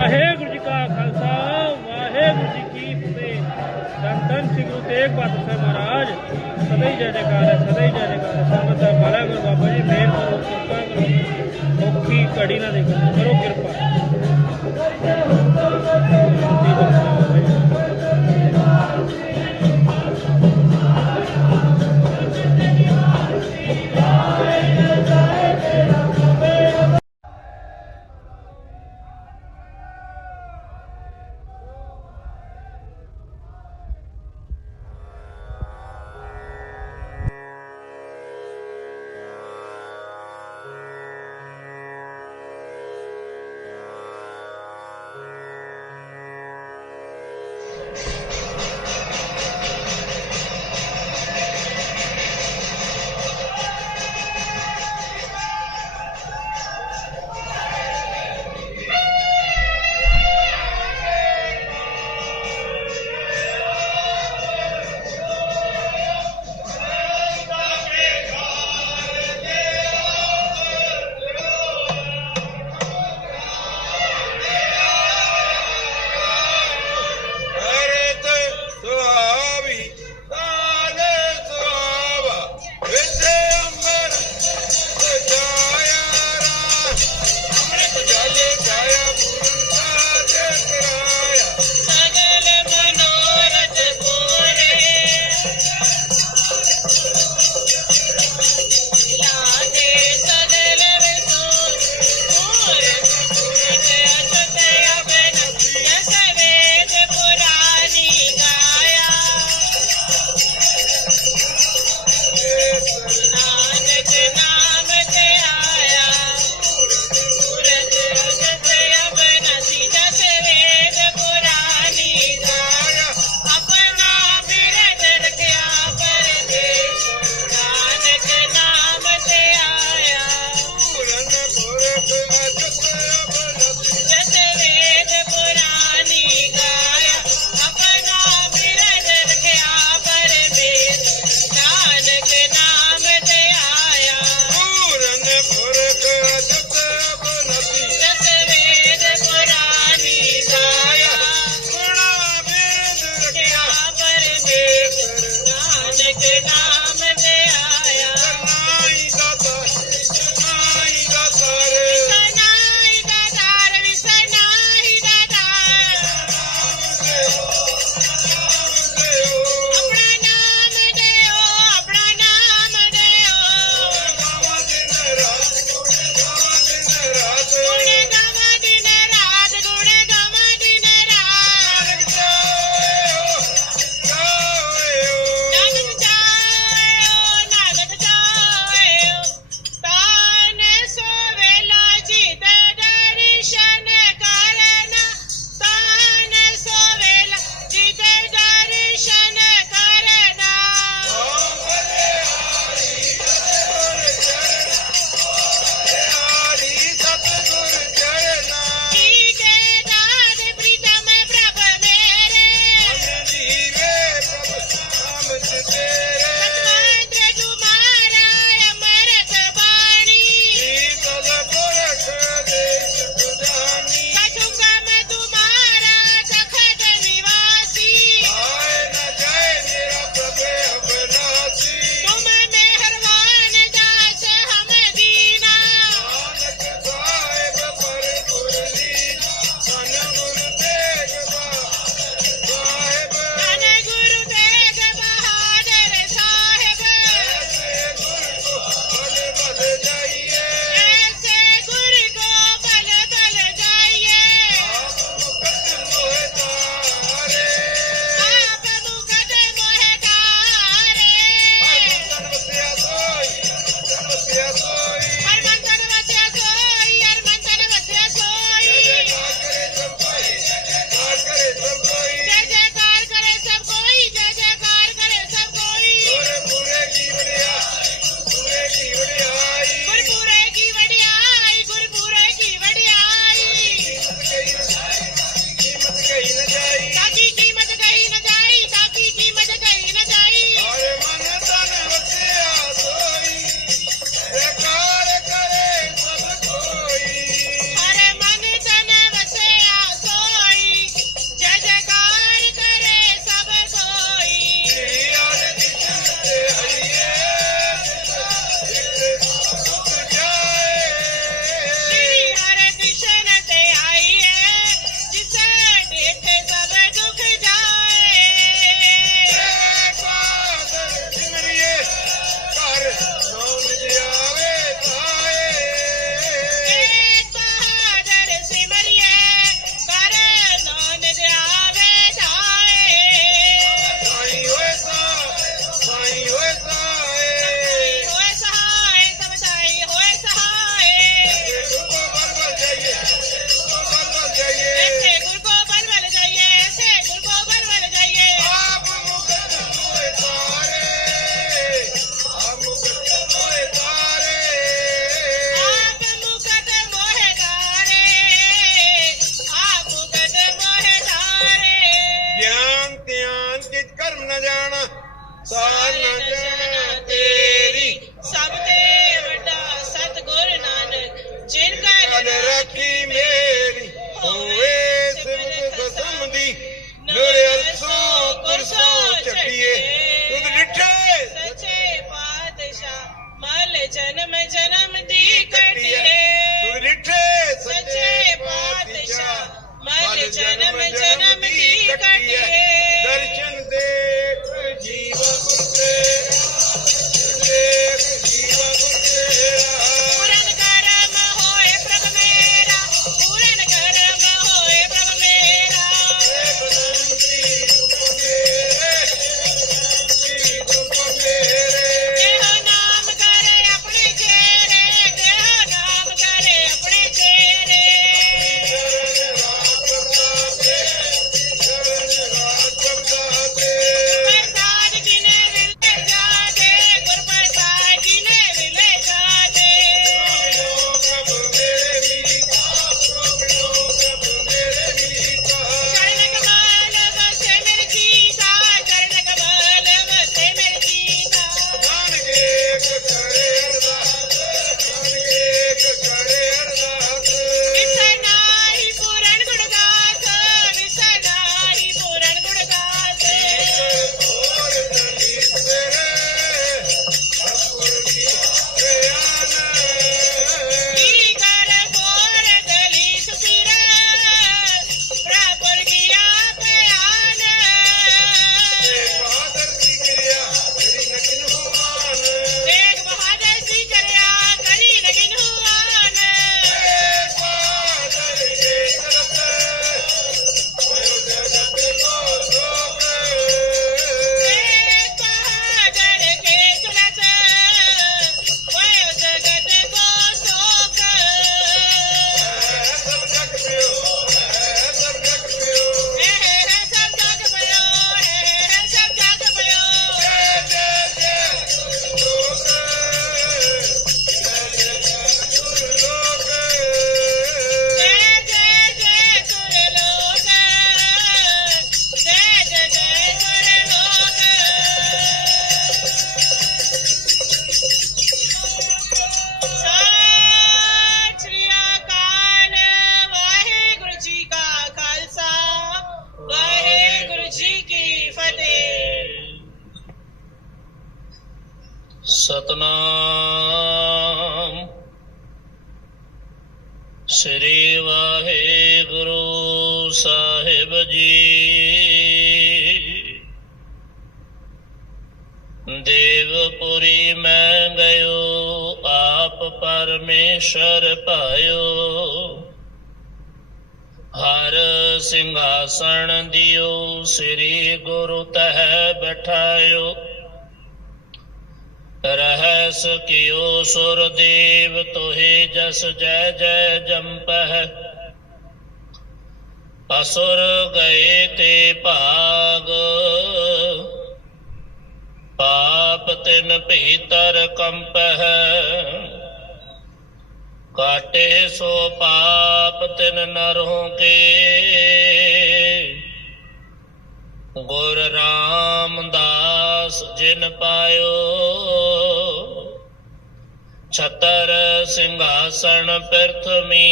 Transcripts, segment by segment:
ਵਾਹਿਗੁਰੂ ਜੀ ਕਾ ਖਾਲਸਾ, ਵਾਹਿਗੁਰੂ ਜੀ ਕੀ ਫਤਿਹ। ਸੰਤਨ ਸ੍ਰੀ ਗੁਰੂ ਤੇਗ ਬਹਾਦਰ ਸਾਹਿਬ ਮਹਾਰਾਜ। ਸਦਾ ਹੀ ਜੈ ਜੈਕਾਰ ਹੈ, ਸਦਾ ਹੀ ਜੈ ਜੈਕਾਰ ਹੈ। ਸੰਗਤ ਦਾ ਭਲਾ ਗੁਰੂ ਬਾਬਾ ਜੀ ਮੇਰ ਕਰੋ ਕਿਰਪਾ ਕਰੋ ਔਖੀ ਘੜੀ ਨਾ ਦੇਖੋ। ਕਰੋ ਕਿਰਪਾ। ਦਿਓ। ਹਰ ਸਿੰਘਾਸਣ ਦਿਓ, ਸ੍ਰੀ ਗੁਰੂ ਤਹਿ ਬਿਠਾਇਓ। ਰਹਿ ਸਕਿਓ ਸੁਰਦੇਵ ਤੋਹੇ ਜਸ ਜੈ ਜੈ ਜੰਪਹਿ। ਅਸੁਰ ਗਏ ਤੇ ਭਾਗ। ਪਾਪ ਤਿਨ ਭੀਤਰ ਕੰਪਹਿ। ਕਾਟੇ ਸੋ ਪਾਪ ਤਿਨ ਨਰਹੁ ਕੇ ਗੁਰ ਰਾਮਦਾਸ ਜਿਨ ਪਾਇਓ, ਛਤਰ ਸਿੰਘਾਸਣ ਪ੍ਰਥਮੀ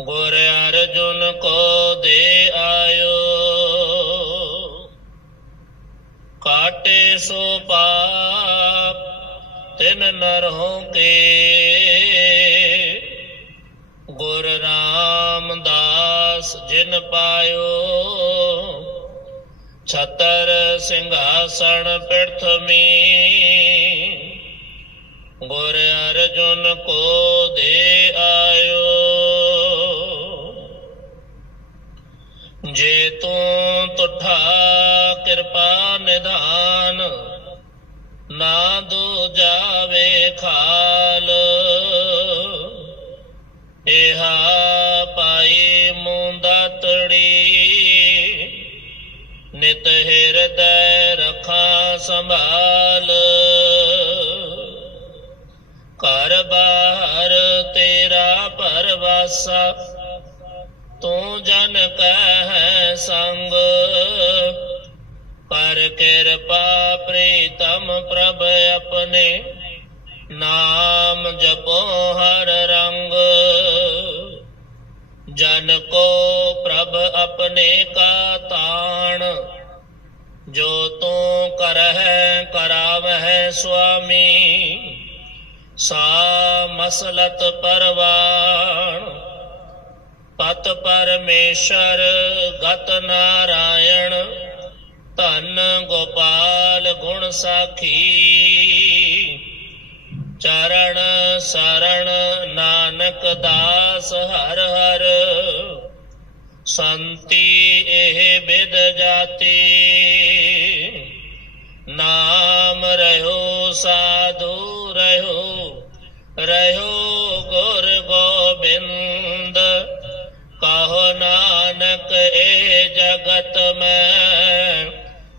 ਗੁਰ ਅਰਜੁਨ ਕੋ ਦੇ ਆਇਓ, ਕਾਟੇ ਸੋ ਪਾਪ ਤਿਨ ਨਰ ਹੋ ਕੇ ਗੁਰ ਰਾਮਦਾਸ ਜਿਨ ਪਾਇਓ, ਛਤਰ ਸਿੰਘਾਸਣ ਪਿਰਥਮੀ ਗੁਰ ਅਰਜੁਨ ਕੋ ਦੇ ਨਾ ਦੋ ਜਾਵੇ ਖਾਲ। ਇਹ ਪਾਈ ਮੁੰਦਾ ਤੜੀ। ਨਿਤ ਹਿਰਦੈ ਰਖਾ ਸੰਭਾਲ। ਘਰ ਬਾਹਰ ਤੇਰਾ ਪਰਵਾਸਾ। ਤੂੰ ਜਨ ਕਹਿ ਕਰ ਕਿਰਪਾ ਪ੍ਰੀਤਮ ਪ੍ਰਭ ਆਪਣੇ ਨਾਮ ਜਪੋ ਹਰ ਰੰਗ। ਜਨ ਕੋ ਪ੍ਰਭ ਆਪਣੇ ਕਾ ਤਾਣ, ਜੋ ਤੂੰ ਕਰਹਿ ਕਰਾਵਹਿ ਸੁਆਮੀ। ਸਾ ਮਸਲਤ ਪਰਵਾਣ, ਪਤ ਪਰਮੇਸ਼ਰ ਗਤ ਨਾਰਾਇਣ। ਧੰਨ ਗੋਪਾਲ ਗੁਣ ਸਾਖੀ। ਚਰਨ ਸਰਣ ਨਾਨਕ ਦਾਸ ਹਰ ਹਰ। ਸੰਤੀ ਇਹ ਬਿਦ ਜਾਤੀ। ਨਾਮ ਰਹਿਓ ਸਾਧੂ ਰਹਿਓ ਰਹਿਓ ਗੁਰ ਗੋਬਿੰਦ। ਕਹੋ ਨਾਨਕ ਇਹ ਜਗਤ ਮੈਂ।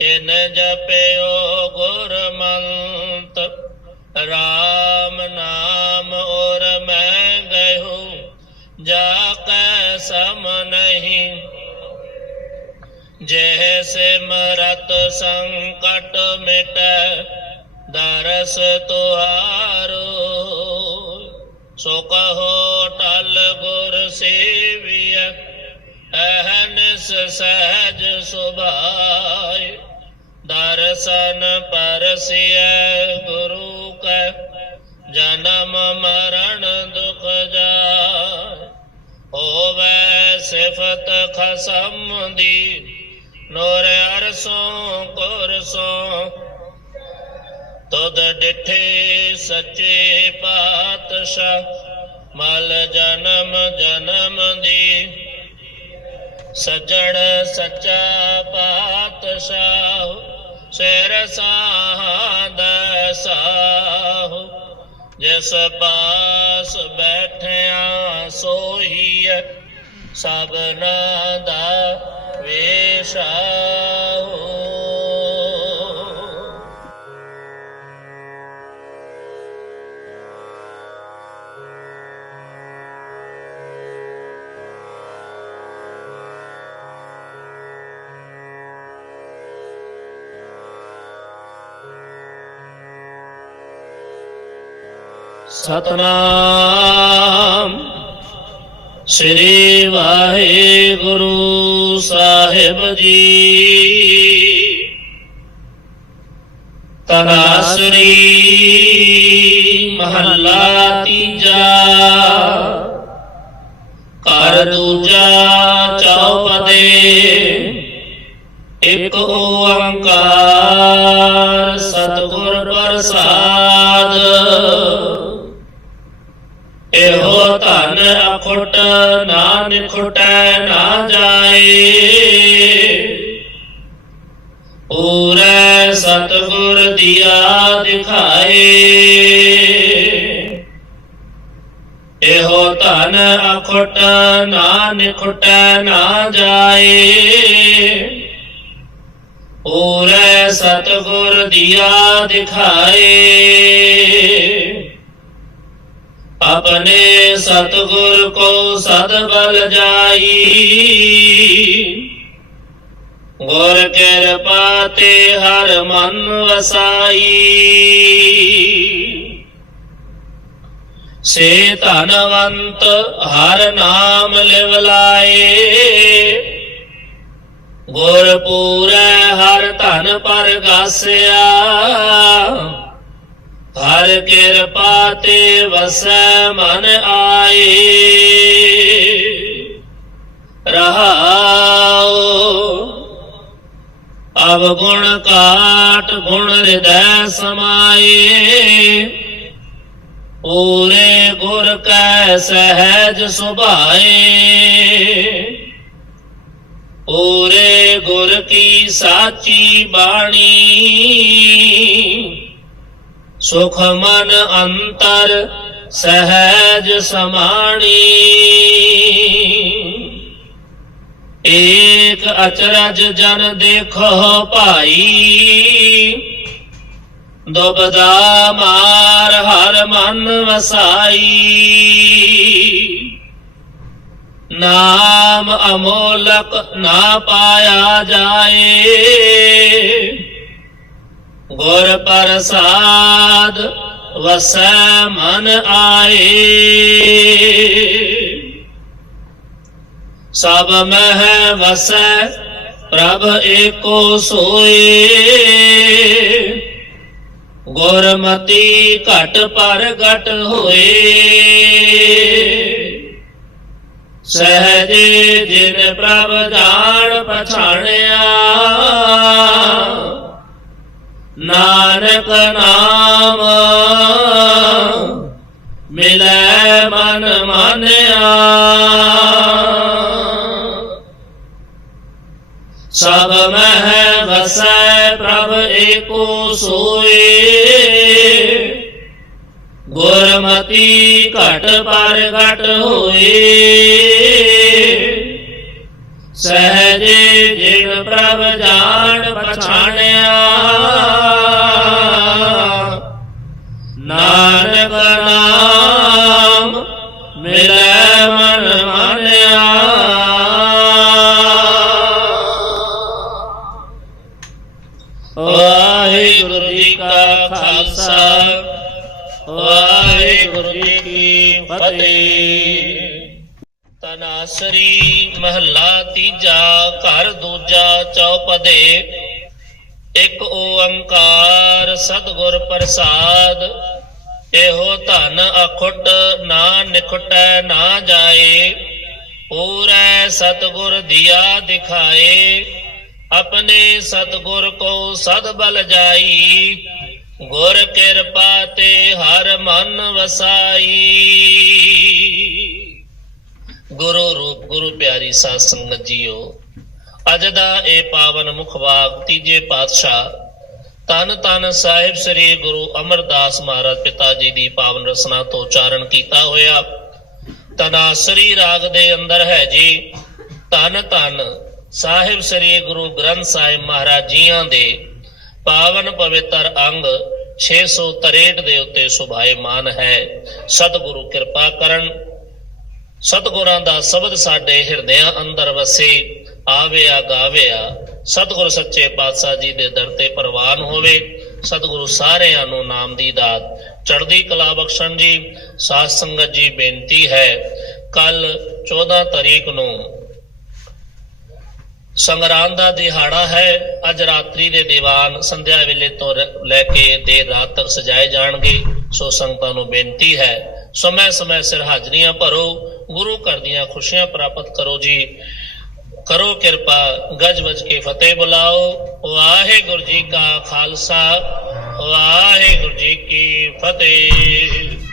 ਇਨ ਜਪਿਓ ਗੁਰ ਮੰਤ ਰਾਮ ਨਾਮ ਔਰ ਮੈਂ ਗਇਓ ਜਾ ਕੈ ਸਮ ਨਹੀਂ। ਜਹ ਸਿਮਰਤ ਸੰਕਟ ਮਿਟੈ, ਦਰਸ ਤੁਹਾਰੋ। ਸੋ ਕਹੋ ਟਲ ਗੁਰ ਸੇਵਿയ ਅਹਨਸ ਸਹਿਜ ਸੁਭਾਇ। ਦਰਸ਼ਨ ਪਰਸਿਐ ਗੁਰੂ ਕੈ, ਜਨਮ ਮਰਨ ਦੁਖ ਜਾਇ ਹੋਵੇ ਸਿਫਤ ਖਸਮ ਦੀ, ਨੂਰ ਅਰਸੋਂ ਕੁਰਸੋਂ ਤਦ ਡਿਠੇ ਸੱਚੇ ਪਾਤਸ਼ਾਹ, ਮਲ ਜਨਮ ਜਨਮ ਦੀ। ਸਜਣ ਸੱਚਾ ਪਾਤਸ਼ਾਹ ਸਿਰ ਸਾਧ ਸਾਹੁ ਜਿਸ ਪਾਸ ਬੈਠਿਆ ਸੋਹੀਐ ਸਭਨਾ ਦਾ ਵੇਸ਼ਾ ਸਤਨਾਮ। ਸ੍ਰੀ ਵਾਹਿਗੁਰੂ ਸਾਹਿਬ ਜੀ। ਤਨਾਸਰੀ ਮਹੱਲਾ ਤੀਜਾ। ਕਰ ਦੂਜਾ ਚੌਪਦੇ। ਇਕ ਓੰਕਾਰ ਸਤਿਗੁਰ ਪ੍ਰਸਾਦ। ਇਹੋ ਧਨ ਅਖੁੱਟ ਨਾ ਨਿਖੁਟੈ ਨਾ ਜਾਏ। ਪੂਰੇ ਸਤਿਗੁਰ ਦਿਆ ਦਿਖਾਏ। ਇਹੋ ਧਨ ਅਖੁੱਟ ਨਾ ਨਿਖੁਟੈ ਨਾ ਜਾਏ। ਪੂਰੇ ਸਤਿਗੁਰ ਦਿਆ ਦਿਖਾਏ। ਆਪਣੇ ਸਤਗੁਰ ਕੋ ਸਦ ਬਲ ਜਾਈ। ਗੁਰ ਕਿਰਪਾ ਤੇ ਹਰ ਮਨ ਵਸਾਈ। ਸੇ ਧਨਵੰਤ ਹਰ ਨਾਮ ਲਿਵ ਲਾਏ। ਗੁਰ ਪੂਰੈ ਹਰ ਧਨ ਪਰਗਾਸਿਆ ਹਰ ਕਿਰਪਾ ਤੇ ਵਸੈ ਮਨ ਆਏ। ਰਹਾਉ। ਅਬ ਗੁਣ ਕਾਟ ਗੁਣ ਹਿਰਦੈ ਸਮਾਏ। ਪੂਰੇ ਗੁਰ ਕੈ ਸਹਿਜ ਸੁਭਾਏ। ਪੂਰੇ ਗੁਰ ਕੀ ਸਾਚੀ ਬਾਣੀ। ਸੁਖ ਮਨ ਅੰਤਰ ਸਹਿਜ ਸਮਾਣੀ। ਏਕ ਅਚਰਜ ਜਨ ਦੇਖੋ ਭਾਈ। ਦੁਬਦਾ ਮਾਰ ਹਰ ਮਨ ਵਸਾਈ। ਨਾਮ ਅਮੋਲਕ ਨਾ ਪਾਇਆ ਜਾਏ। ਗੁਰ ਪ੍ਰਸਾਦ ਵਸੈ ਮਨ ਆਏ। ਸਭ ਮਹਿ ਵਸੈ ਪ੍ਰਭ ਏਕੋ ਸੋਏ। ਗੁਰਮਤੀ ਘਟ ਪਰ ਘਟ ਹੋਏ। ਸਹਜੇ ਜਿਨ ਪ੍ਰਭ ਜਾਣ ਪਛਾਣਿਆ। ਨਾਨਕ ਨਾਮ ਮਿਲੈ ਮਨ ਮਾਨਿਆ। ਸਭ ਮਹਿ ਵਸੈ ਪ੍ਰਭ ਏਕੋ ਸੋਏ। ਗੁਰਮਤੀ ਘਟ ਪਰ ਘਟ ਹੋਏ। ਮਿਲੈ ਮਨ ਮਾਨਿਆ। ਵਾਹਿਗੁਰੂ ਜੀ ਕਾ ਖਾਲਸਾ, ਵਾਹਿਗੁਰੂ ਜੀ ਕੀ ਫਤਿਹ। ਤਨਾਸਰੀ ਮਹੱਲਾ ਤੀਜਾ, ਘਰ ਦੂਜਾ ਚੌਪਦੇ। ਇੱਕ ਓੰਕਾਰ ਸਤਿਗੁਰ ਪ੍ਰਸਾਦ ਇਹੋ ਧਨ ਅਖੁੱਟ ਨਾ ਨਿਖਟੈ ਨਾ ਜਾਏ, ਪੂਰੈ ਸਤਿਗੁਰ ਦਿਆ ਦਿਖਾਏ, ਆਪਣੇ ਸਤਿਗੁਰ ਕੋ ਸਦ ਬਲ ਜਾਈ, ਗੁਰ ਕਿਰਪਾ ਤੇ ਹਰ ਮਨ ਵਸਾਈ। ਗੁਰੂ ਰੂਪ, ਗੁਰੂ ਪਿਆਰੀ ਸਾਧ ਸੰਗਤ ਜੀਓ, ਅਜ ਦਾ ਇਹ ਪਾਵਨ ਮੁਖ ਵਾਕ ਤੀਜੇ ਪਾਤਸ਼ਾਹ ਤਨ ਤਨ ਸਾਹਿਬ ਸ੍ਰੀ ਗੁਰੂ ਅਮਰਦਾਸ ਮਹਾਰਾਜ ਪਿਤਾ ਜੀ ਦੀ ਪਾਵਨ ਰਸਨਾ ਤੋਂ ਉਚਾਰਨ ਕੀਤਾ ਹੋਇਆ। ਤਨਾਸਰੀ ਰਾਗ ਦੇ ਅੰਦਰ ਹੈ ਜੀ, ਤਨ ਤਨ ਸਾਹਿਬ ਸ੍ਰੀ ਗੁਰੂ ਗ੍ਰੰਥ ਸਾਹਿਬ ਮਹਾਰਾਜ ਜੀਆਂ ਦੇ ਪਾਵਨ ਪਵਿੱਤਰ ਅੰਗ 663 ਦੇ ਉੱਤੇ ਸੁਭਾਏਮਾਨ ਹੈ। ਸਤਿਗੁਰੂ ਕਿਰਪਾ ਕਰਨ। ਸਤਿਗੁਰਾਂ ਦਾ ਸ਼ਬਦ ਸਾਡੇ ਹਿਰਦਿਆਂ ਅੰਦਰ ਵਸੇ ਆਵੇ ਆਵਿਆ ਗਾਵਿਆ ਸਤਿਗੁਰ ਸੱਚੇ ਪਾਤਸ਼ਾਹ ਜੀ ਦੇ ਦਰ ਤੇ ਪ੍ਰਵਾਨ ਹੋਵੇ। ਸਤਿਗੁਰੂ ਸਾਰਿਆਂ ਨੂੰ ਨਾਮ ਦੀ ਦਾਤ। ਚੜ੍ਹਦੀ ਕਲਾ ਬਖਸ਼ਣ ਜੀ, ਸਾਧ ਸੰਗਤ ਜੀ, ਬੇਨਤੀ ਹੈ ਕੱਲ 14 ਤਰੀਕ ਨੂੰ ਸੰਗਰਾਮ ਦਾ ਦਿਹਾੜਾ ਹੈ। ਅੱਜ ਰਾਤਰੀ ਦੇ ਦੀਵਾਨ ਸੰਧਿਆ ਵੇਲੇ ਤੋਂ ਲੈ ਕੇ ਦੇਰ ਰਾਤ ਤੱਕ ਸਜਾਏ ਜਾਣਗੇ। ਸੋ ਸੰਗਤਾਂ ਨੂੰ ਬੇਨਤੀ ਹੈ ਸਮੇਂ ਸਮੇਂ ਸਿਰ ਹਾਜ਼ਰੀਆਂ ਭਰੋ। ਗੁਰੂ ਘਰ ਦੀਆਂ ਖੁਸ਼ੀਆਂ ਪ੍ਰਾਪਤ ਕਰੋ ਜੀ। ਕਰੋ ਕਿਰਪਾ, ਗਜ ਵਜ ਕੇ ਫਤਿਹ ਬੁਲਾਓ। ਵਾਹਿਗੁਰੂ ਜੀ ਕਾ ਖਾਲਸਾ ਵਾਹਿਗੁਰੂ ਜੀ ਕੀ ਫਤਿਹ।